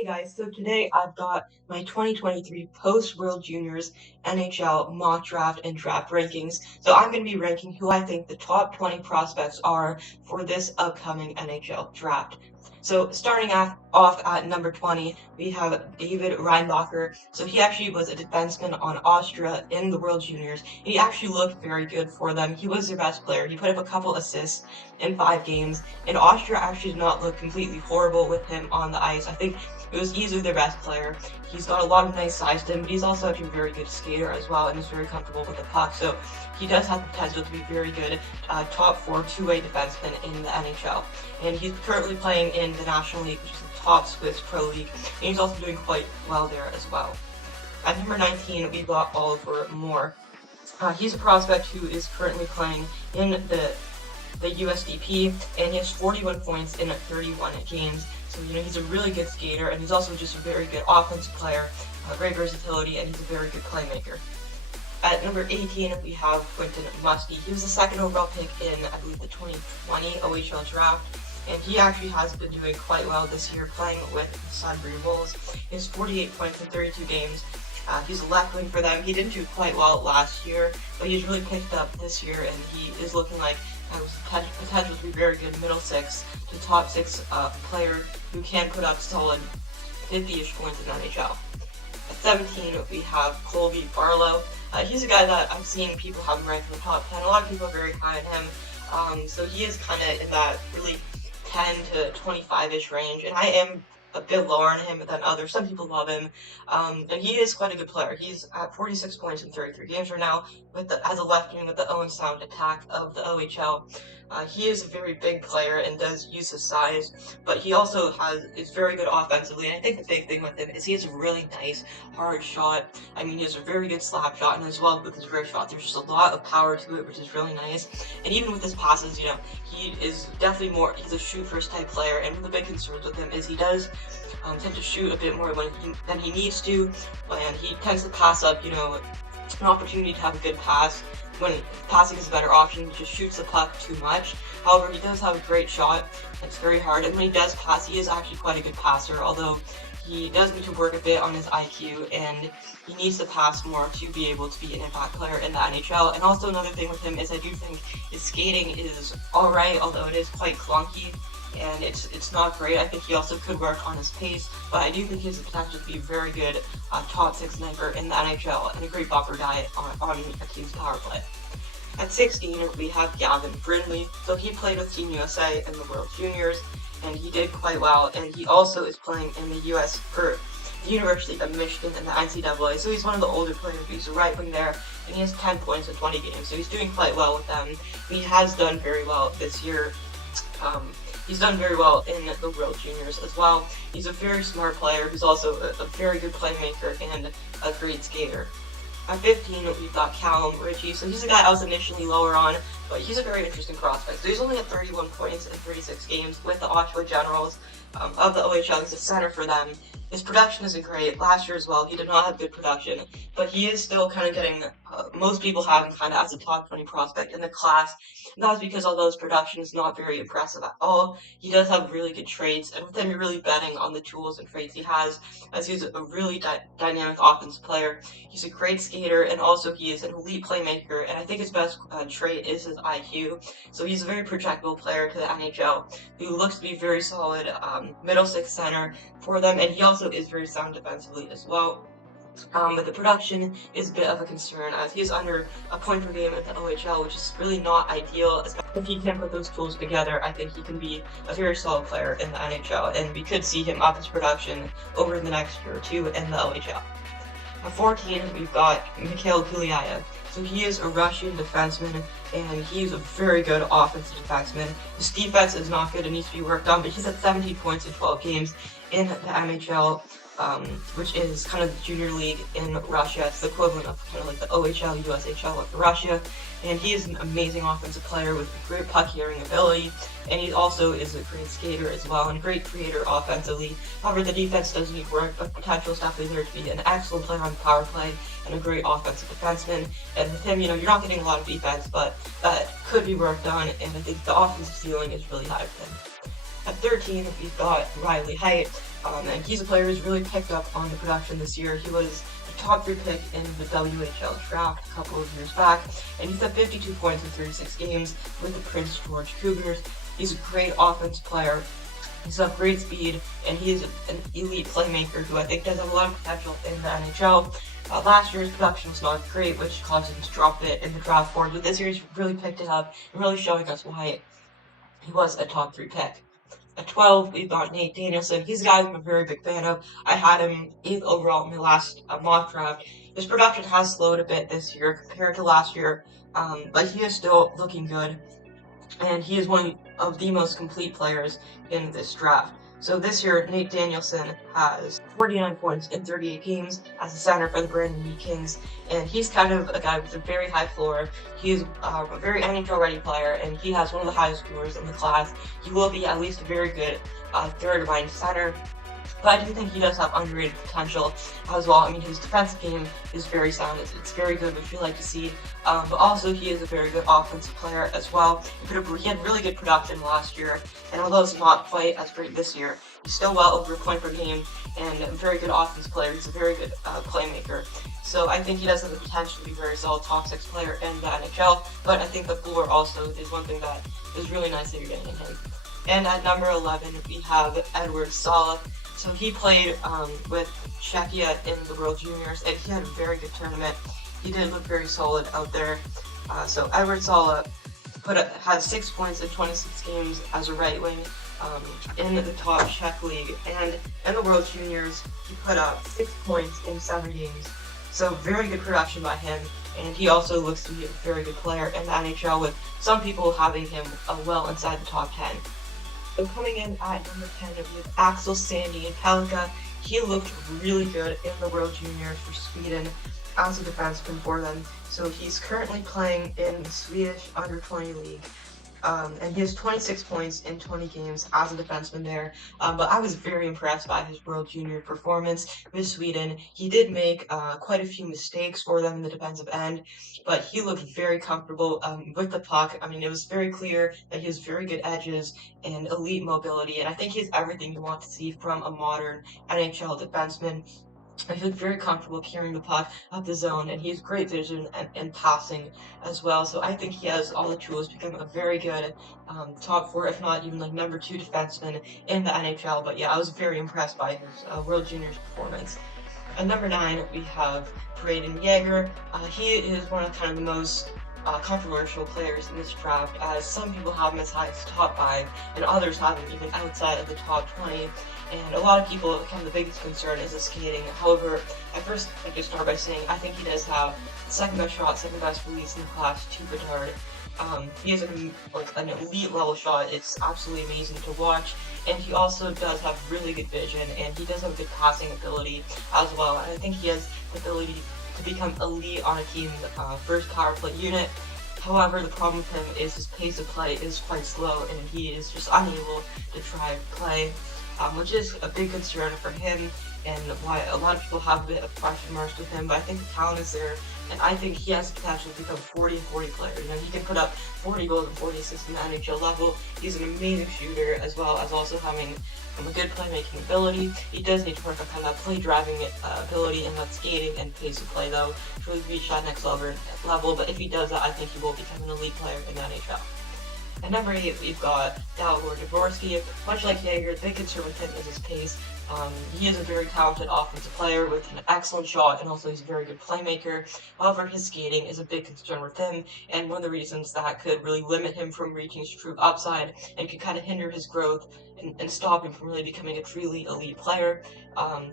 Hey guys, so today I've got my 2023 post-World Juniors NHL mock draft and draft rankings. So I'm going to be ranking who I think the top 20 prospects are for this upcoming NHL draft. So starting off at number 20, we have David Reinbacher. So he actually was a defenseman on Austria in the World Juniors. He actually looked very good for them. He was their best player. He put up a couple assists in 5 games, and Austria actually did not look completely horrible with him on the ice. I think it was easily their best player. He's got a lot of nice size to him, but he's also actually a very good skater as well, and is very comfortable with the puck. So he does have the potential to be very good top 4 two-way defenseman in the NHL. And he's currently playing in the National League, which is the top Swiss Pro League, and he's also doing quite well there as well. At number 19, we've got Oliver Moore. He's a prospect who is currently playing in the USDP, and he has 41 points in 31 games. So, he's a really good skater, and he's also just a very good offensive player, great versatility, and he's a very good playmaker. At number 18, we have Quentin Muskie. He was the second overall pick in, I believe, the 2020 OHL draft, and he actually has been doing quite well this year, playing with the Sudbury Wolves. He has 48 points in 32 games. He's a left wing for them. He didn't do quite well last year, but he's really picked up this year, and he is looking like has potential to be very good middle six to top 6 player who can put up solid 50-ish points in the NHL. At 17, we have Colby Barlow. He's a guy that I've seen people have him ranked in the top 10. A lot of people are very high on him. So he is kind of in that really 10 to 25-ish range, and I am a bit lower on him than others. Some people love him, and he is quite a good player. He's at 46 points in 33 games right now as a left wing with the Owen Sound attack of the OHL. He is a very big player and does use his size, but he also is very good offensively, and I think the big thing with him is he has a really nice hard shot. I mean, he has a very good slap shot, and as well with his rear shot, there's just a lot of power to it, which is really nice. And even with his passes, he is definitely he's a shoot first type player, and one of the big concerns with him is he does tend to shoot a bit more than he needs to, and he tends to pass up, an opportunity to have a good pass. When passing is a better option, he just shoots the puck too much. However, he does have a great shot. It's very hard, and when he does pass, he is actually quite a good passer, although he does need to work a bit on his IQ, and he needs to pass more to be able to be an impact player in the NHL. And also another thing with him is I do think his skating is alright, although it is quite clunky, and it's not great. I think he also could work on his pace, but I do think he has the potential to be a very good top 6 sniper in the NHL and a great buffer guy on a team's power play. At 16, we have Gavin Brindley. So he played with Team USA in the World Juniors, and he did quite well, and he also is playing in the the University of Michigan in the NCAA, so he's one of the older players. He's a right wing there, and he has 10 points in 20 games, so he's doing quite well with them. He has done very well this year. He's done very well in the World Juniors as well. He's a very smart player who's also a very good playmaker and a great skater. At 15, we've got Callum Ritchie. So he's a guy I was initially lower on, but he's a very interesting prospect. So he's only at 31 points in 36 games with the Ottawa Generals of the OHL. He's a center for them. His production isn't great. Last year as well, he did not have good production, but he is still kind of getting, most people have him kind of as a top 20 prospect in the class. And that was because although his production is not very impressive at all, he does have really good traits, and with him, you're really betting on the tools and traits he has, as he's a really dynamic offensive player. He's a great skater, and also he is an elite playmaker, and I think his best trait is his IQ. So he's a very projectable player to the NHL, who looks to be very solid middle six center for them, and he also is very sound defensively as well. But the production is a bit of a concern, as he is under a point per game at the OHL, which is really not ideal. If he can put those tools together, I think he can be a very solid player in the NHL, and we could see him up his production over the next year or two in the OHL. At 14, we've got Mikhail Kuliayev. So he is a Russian defenseman, and he's a very good offensive defenseman. His defense is not good and needs to be worked on, but he's at 17 points in 12 games in the MHL, which is kind of the junior league in Russia. It's the equivalent of kind of like the OHL, USHL of Russia. And he is an amazing offensive player with great puck carrying ability, and he also is a great skater as well and a great creator offensively. However, the defense does need work, but potential is definitely there to be an excellent player on the power play and a great offensive defenseman. And with him, you're not getting a lot of defense, but that could be worked on, and I think the offensive ceiling is really high with him. At 13, we've got Riley Height. And he's a player who's really picked up on the production this year. He was a top 3 pick in the WHL draft a couple of years back, and he's had 52 points in 36 games with the Prince George Cougars. He's a great offensive player. He's got great speed, and he's an elite playmaker who I think does have a lot of potential in the NHL. Last year's production was not great, which caused him to drop it in the draft board, but this year he's really picked it up and really showing us why he was a top 3 pick. At 12, we've got Nate Danielson. He's a guy I'm a very big fan of. I had him 8th overall in my last mock draft. His production has slowed a bit this year compared to last year, but he is still looking good, and he is one of the most complete players in this draft. So this year, Nate Danielson has 49 points in 38 games as a center for the Brandon Wheat Kings, and he's kind of a guy with a very high floor. He's a very NHL-ready player, and he has one of the highest scores in the class. He will be at least a very good third-line center, but I do think he does have underrated potential as well. I mean, his defensive game is very sound. It's very good, which we like to see. But also, he is a very good offensive player as well. He had really good production last year, and although it's not quite as great this year, he's still well over a point per game and a very good offensive player. He's a very good playmaker. So I think he does have the potential to be a very solid top 6 player in the NHL, but I think the floor also is one thing that is really nice that you're getting in him. And at number 11, we have Edward Sala. So he played with Czechia in the World Juniors, and he had a very good tournament. He did look very solid out there. So Edward Sala had 6 points in 26 games as a right wing in the top Czech league, and in the World Juniors he put up 6 points in 7 games. So very good production by him, and he also looks to be a very good player in the NHL, with some people having him well inside the top 10. So coming in at number 10, we have Axel Sandy in Pelka. He looked really good in the World Juniors for Sweden as a defenseman for them. So he's currently playing in the Swedish Under-20 League. And he has 26 points in 20 games as a defenseman there. But I was very impressed by his World Junior performance with Sweden. He did make quite a few mistakes for them in the defensive end, but he looked very comfortable with the puck. I mean, it was very clear that he has very good edges and elite mobility, and I think he has everything you want to see from a modern NHL defenseman. He looked very comfortable carrying the puck up the zone, and he has great vision and passing as well. So I think he has all the tools to become a very good top 4, if not even like number 2 defenseman in the NHL. But yeah, I was very impressed by his World Juniors performance. At number 9, we have Braden Yeager. He is one of kind of the most controversial players in this draft, as some people have him as high as top 5, and others have him even outside of the top 20. And a lot of people, kind of the biggest concern is his skating. However, at first, I just start by saying I think he does have the second best shot, second best release in the class to Bedard. He has an elite level shot. It's absolutely amazing to watch. And he also does have really good vision, and he does have good passing ability as well. And I think he has the ability to become elite on a team's first power play unit. However, the problem with him is his pace of play is quite slow, and he is just unable to try play, which is a big concern for him, and why a lot of people have a bit of question marks with him. But I think the talent is there, and I think he has the potential to become 40-40 player. You know, he can put up 40 goals and 40 assists in the NHL level. He's an amazing shooter, as well as also having a good playmaking ability. He does need to work on kind of that play driving ability and that skating and pace of play, though, to really reach that next level. But if he does that, I think he will become an elite player in the NHL. At number 8, we've got Dalibor Dvorsky. Much like Yeager, the big concern with him is his pace. He is a very talented offensive player with an excellent shot, and also he's a very good playmaker. However, his skating is a big concern with him, and one of the reasons that could really limit him from reaching his true upside and could kind of hinder his growth and stop him from really becoming a truly elite player.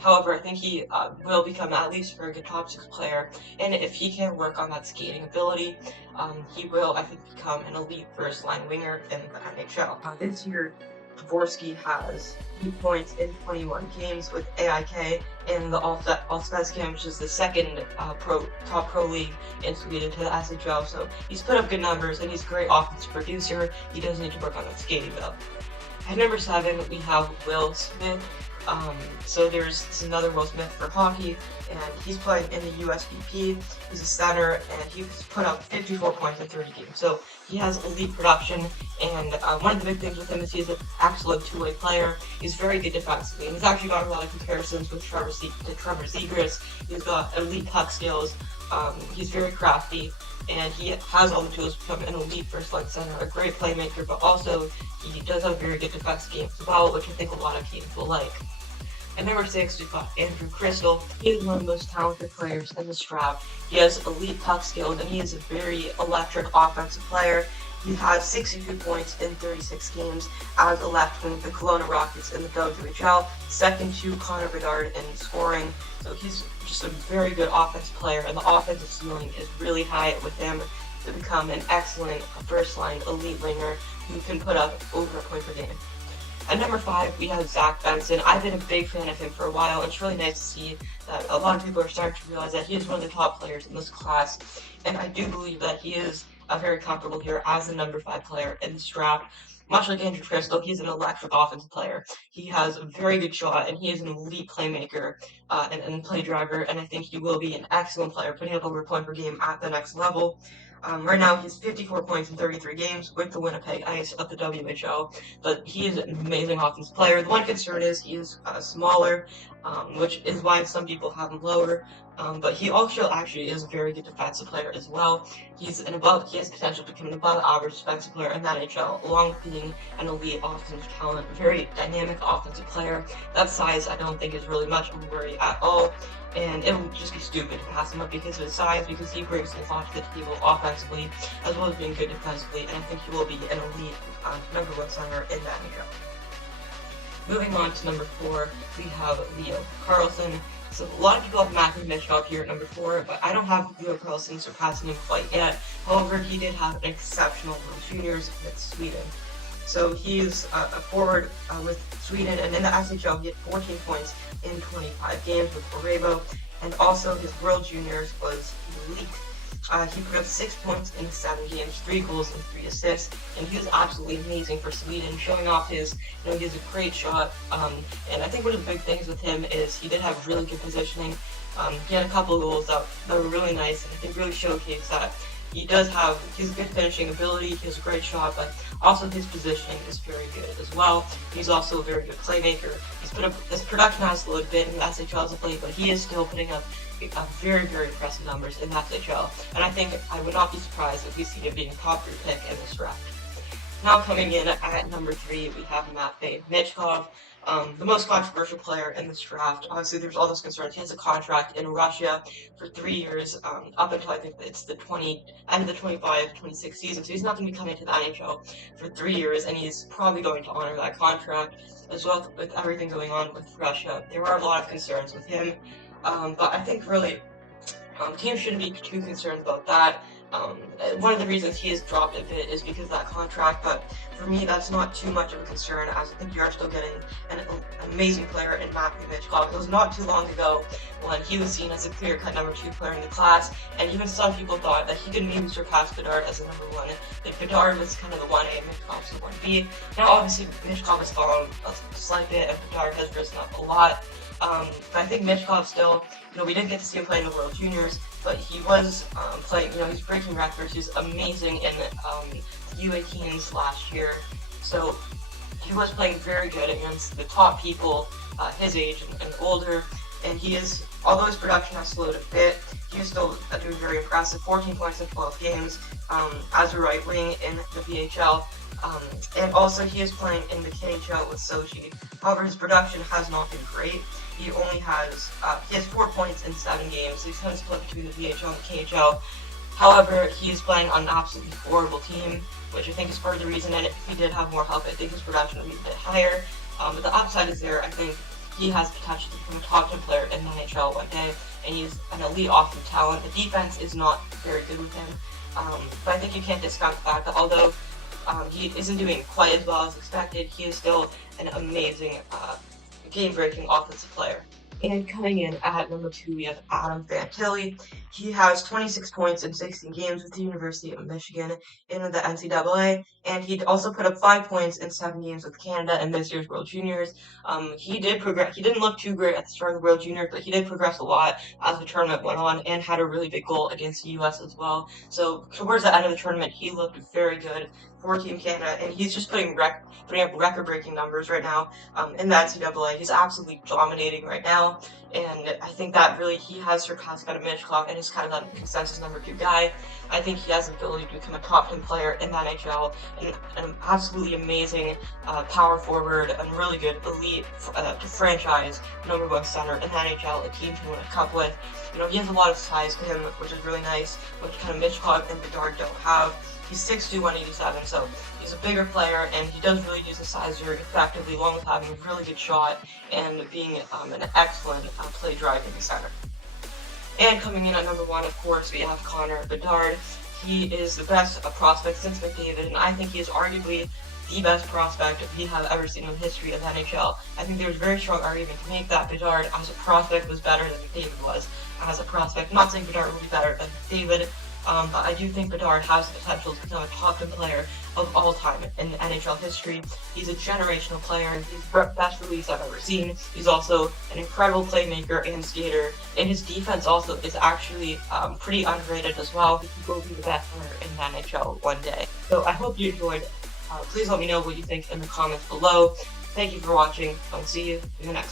However, I think he will become at least a very good top 6 player, and if he can work on that skating ability, he will, I think, become an elite first-line winger in the NHL. This year, Dvorsky has 8 points in 21 games with AIK in the Allsvenskan, which is the second top pro league in Sweden to the SHL. So he's put up good numbers, and he's a great offensive producer. He does need to work on that skating though. At number 7, we have Will Smith. So this is another Will Smith for hockey, and he's playing in the USBP. He's a center, and he's put up 54 points in 30 games. So He has elite production, and one of the big things with him is he's an excellent two-way player. He's very good defensively, and he's actually got a lot of comparisons with Trevor Zegras. He's got elite puck skills. He's very crafty, and he has all the tools to become an elite first-line center, a great playmaker, but also he does have a very good defensive game as well, which I think a lot of teams will like. At number 6, we've got Andrew Crystal. He is one of the most talented players in this draft. He has elite puck skills, and he is a very electric offensive player. He has 62 points in 36 games as a left wing for the Kelowna Rockets in the WHL, second to Connor Bedard in scoring. So he's just a very good offensive player, and the offensive ceiling is really high with him to become an excellent first-line elite winger who can put up over a point per game. At number 5, we have Zach Benson. I've been a big fan of him for a while. It's really nice to see that a lot of people are starting to realize that he is one of the top players in this class. And I do believe that he is very comfortable here as the number 5 player in this draft. Much like Andrew Crystal, he's an electric offensive player. He has a very good shot, and he is an elite playmaker and play driver, and I think he will be an excellent player, putting up over a point per game at the next level. Right now, he's 54 points in 33 games with the Winnipeg Ice of the WHL, but he is an amazing offensive player. The one concern is he is smaller, which is why some people have him lower, but he also actually is a very good defensive player as well. He has potential to become an above average defensive player in the NHL, along with being an elite offensive talent, a very dynamic offensive player. That size, I don't think, is really much of a worry at all. And it would just be stupid to pass him up because of his size, because he brings a lot to the table offensively, as well as being good defensively, and I think he will be an elite number 1 center in the NHL. Moving on to number 4, we have Leo Carlsson. So a lot of people have Matthew Michkov here at number 4, but I don't have Leo Carlsson surpassing him quite yet. However, he did have an exceptional World Juniors with Sweden. So he's a forward with Sweden, and in the SHL he had 14 points in 25 games with Orebo, and also his World Juniors was elite. He put up 6 points in 7 games, 3 goals and 3 assists, and he was absolutely amazing for Sweden, showing off he has a great shot, and I think one of the big things with him is he did have really good positioning. He had a couple of goals that were really nice, and I think really showcased that he has good finishing ability, he has a great shot, but also his positioning is very good as well. He's also a very good playmaker. His production has slowed a bit in the SHL as of late, but he is still putting up very, very impressive numbers in the SHL. And I think I would not be surprised if we see him being a top 3 pick in this draft. Now coming in at number 3, we have Matvei Michkov, the most controversial player in this draft. Obviously, there's all those concerns. He has a contract in Russia for 3 years, up until I think it's the end of the 25-26 season. So he's not going to be coming to the NHL for 3 years, and he's probably going to honor that contract. As well with everything going on with Russia, there are a lot of concerns with him. But I think really teams shouldn't be too concerned about that. One of the reasons he has dropped a bit is because of that contract, but for me, that's not too much of a concern, as I think you are still getting an amazing player in Matvei Michkov. It was not too long ago when he was seen as a clear-cut number 2 player in the class, and even some people thought that he could maybe surpass Bedard as a number 1. That Bedard was kind of the 1A and Michkov was the 1B. Now, obviously, Michkov has fallen a slight bit, and Bedard has risen up a lot. But I think Michkov still, we didn't get to see him play in the World Juniors, but he was playing, he's breaking records. He's amazing in the U18s last year. So he was playing very good against the top people his age and older. And although his production has slowed a bit, he is still doing very impressive. 14 points in 12 games as a right wing in the VHL. And also he is playing in the KHL with Sochi. However, his production has not been great. He has 4 points in 7 games, so he's kind of split between the VHL and the KHL. However, he's playing on an absolutely horrible team, which I think is part of the reason that if he did have more help, I think his production would be a bit higher. But the upside is there. I think he has potential to become a top 10 player in the NHL one day, and he's an elite offensive talent. The defense is not very good with him, but I think you can't discount the fact that although he isn't doing quite as well as expected, he is still an amazing game-breaking offensive player. And coming in at number 2, we have Adam Fantilli. He has 26 points in 16 games with the University of Michigan in the NCAA, and he also put up 5 points in 7 games with Canada in this year's World Juniors. He did progress. He didn't look too great at the start of the World Juniors, but he did progress a lot as the tournament went on and had a really big goal against the U.S. as well. So towards the end of the tournament, he looked very good for Team Canada, and he's just putting up record-breaking numbers right now in the NCAA. He's absolutely dominating right now, and I think that really he has surpassed kind of Michkov and is kind of that consensus #2 guy. I think he has the ability to become a top 10 player in the NHL, and an absolutely amazing power forward and really good elite franchise #1 center in the NHL, a team to win a cup with. You know, he has a lot of size to him, which is really nice, which kind of Michkov and Bedard don't have. He's 6'2", 187, so he's a bigger player, and he does really use the size very effectively, along with having a really good shot and being an excellent play driving center. And coming in at #1, of course, we have Connor Bedard. He is the best prospect since McDavid, and I think he is arguably the best prospect we have ever seen in the history of the NHL. I think there's a very strong argument to make that Bedard as a prospect was better than McDavid was as a prospect. I'm not saying Bedard will be better than McDavid, but I do think Bedard has the potential to become a top 10 player of all time in NHL history. He's a generational player. He's the best release I've ever seen. He's also an incredible playmaker and skater, and his defense also is actually pretty underrated as well. He will be the best player in the NHL one day. So I hope you enjoyed. Please let me know what you think in the comments below. Thank you for watching. I'll see you in the next one.